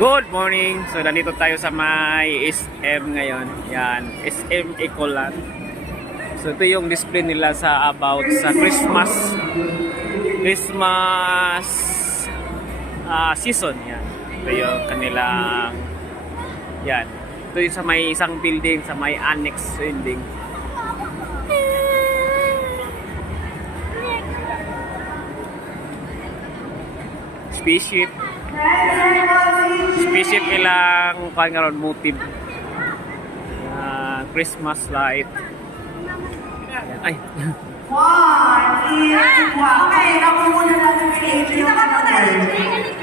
Good morning! So, nandito tayo sa may SM ngayon. Yan, SM Ecoland. So, ito yung display nila sa about sa Christmas season. Yan. Ito yung kanilang yan. Ito yung sa may isang building, sa may annex building. Spaceship ilang kuan karon motive. Christmas light. Ay. Okay, ako muna natin si Angel.